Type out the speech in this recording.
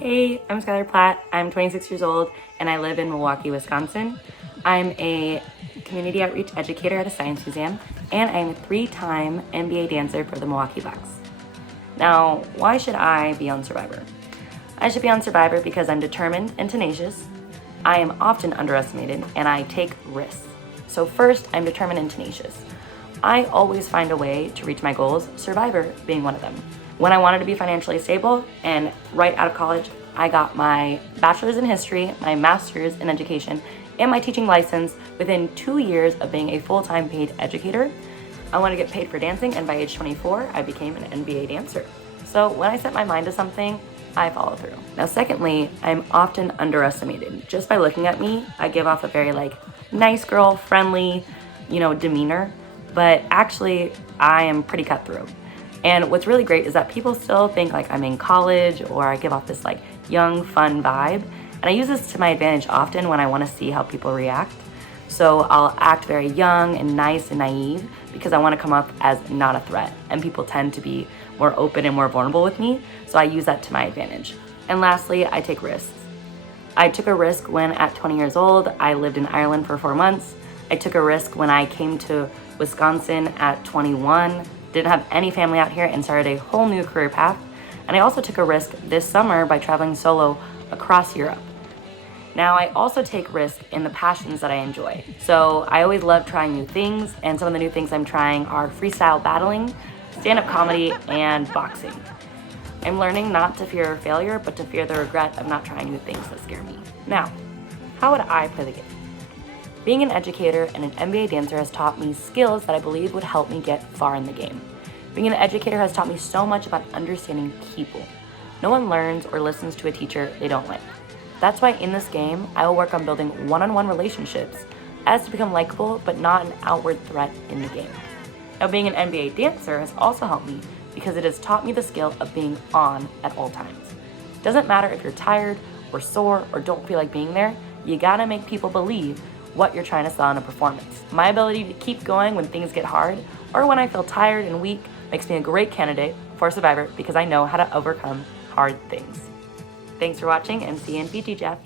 Hey, I'm Skylar Platt. I'm 26 years old and I live in Milwaukee, Wisconsin. I'm a community outreach educator at a science museum and I'm a 3-time NBA dancer for the Milwaukee Bucks. Now, why should I be on Survivor? I should be on Survivor because I'm determined and tenacious. I am often underestimated and I take risks. So first, I'm determined and tenacious. I always find a way to reach my goals, Survivor being one of them. When I wanted to be financially stable and right out of college, I got my bachelor's in history, my master's in education, and my teaching license within 2 years of being a full-time paid educator. I wanted to get paid for dancing, and by age 24, I became an NBA dancer. So when I set my mind to something, I follow through. Now, secondly, I'm often underestimated. Just by looking at me, I give off a very nice girl, friendly, demeanor, but actually I am pretty cutthroat. And what's really great is that people still think I'm in college or I give off this young, fun vibe. And I use this to my advantage often when I want to see how people react. So I'll act very young and nice and naive because I want to come up as not a threat. And people tend to be more open and more vulnerable with me. So I use that to my advantage. And lastly, I take risks. I took a risk when at 20 years old, I lived in Ireland for 4 months. I took a risk when I came to Wisconsin at 21. Didn't have any family out here and started a whole new career path. And I also took a risk this summer by traveling solo across Europe. Now, I also take risks in the passions that I enjoy. So I always love trying new things, and some of the new things I'm trying are freestyle battling, stand-up comedy, and boxing. I'm learning not to fear failure, but to fear the regret of not trying new things that scare me. Now, how would I play the game? Being an educator and an NBA dancer has taught me skills that I believe would help me get far in the game. Being an educator has taught me so much about understanding people. No one learns or listens to a teacher they don't like. That's why in this game, I will work on building one-on-one relationships as to become likable, but not an outward threat in the game. Now, being an NBA dancer has also helped me because it has taught me the skill of being on at all times. It doesn't matter if you're tired or sore or don't feel like being there, you gotta make people believe what you're trying to sell in a performance. My ability to keep going when things get hard or when I feel tired and weak makes me a great candidate for Survivor because I know how to overcome hard things. Thanks for watching and see you in Fiji, Jeff.